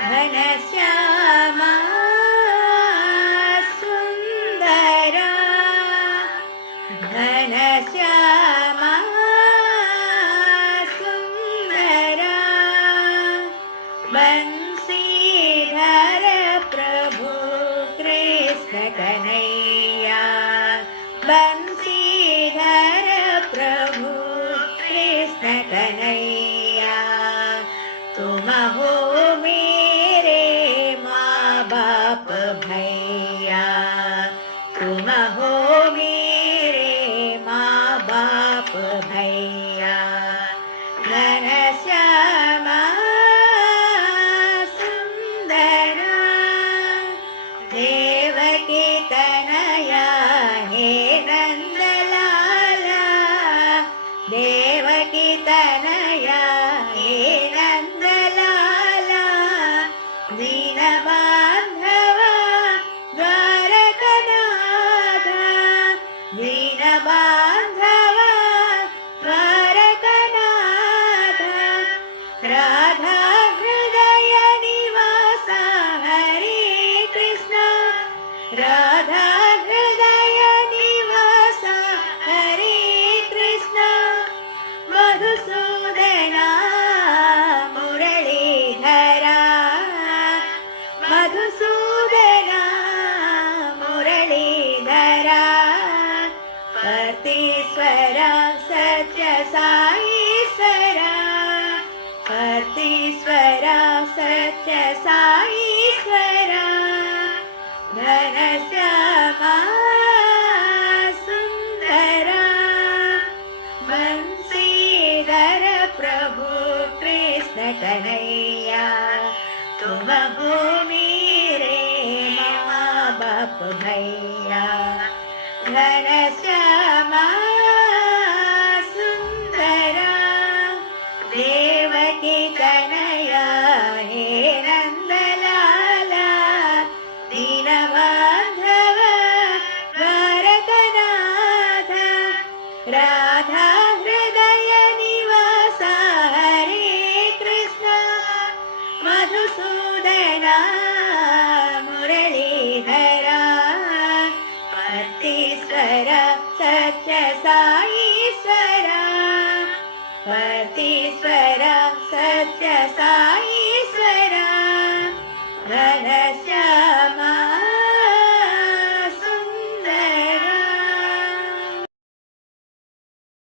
घनश्यामा सुन्दरा घनश्यामा सुन्दरा बंसीधर प्रभु कृष्ण कन्हैया बंसीधर प्रभु कृष्ण कन्हैया तुम हो मेरे माँ बाप भैया तुम हो मेरे माँ बाप भैया घनश्यामा सुंदरा देवकी तनया हे नंदलाला देवकी तनया हे नंदलाला दीनबांधव द्वारकनाथ दीनबांधव द्वारकनाथ राधा हृदय निवासा हरे कृष्ण राधा हृदय निवासा हरे कृष्ण मधुसूदना मुरलीधरा मधुसूदना मुरलीधरा कर्तीश्वर सत्य साईश्वरा कर्तीश्वर सत्य साईश्वरा घनश्यामा सुन्दरा बंसीधर प्रभु कृष्ण कन्हैया तुम हो मेरे माँ बाप भैया घनश्यामा सुन्दरा देवकी कन्हैया हे नंदलाला दीनबांधव द्वारकनाथ राधा हृदय निवासा हरे कृष्ण मधुसूदना मुरलीधरा कर्तीश्वर सत्य साईश्वरा कर्तीश्वर सत्य साई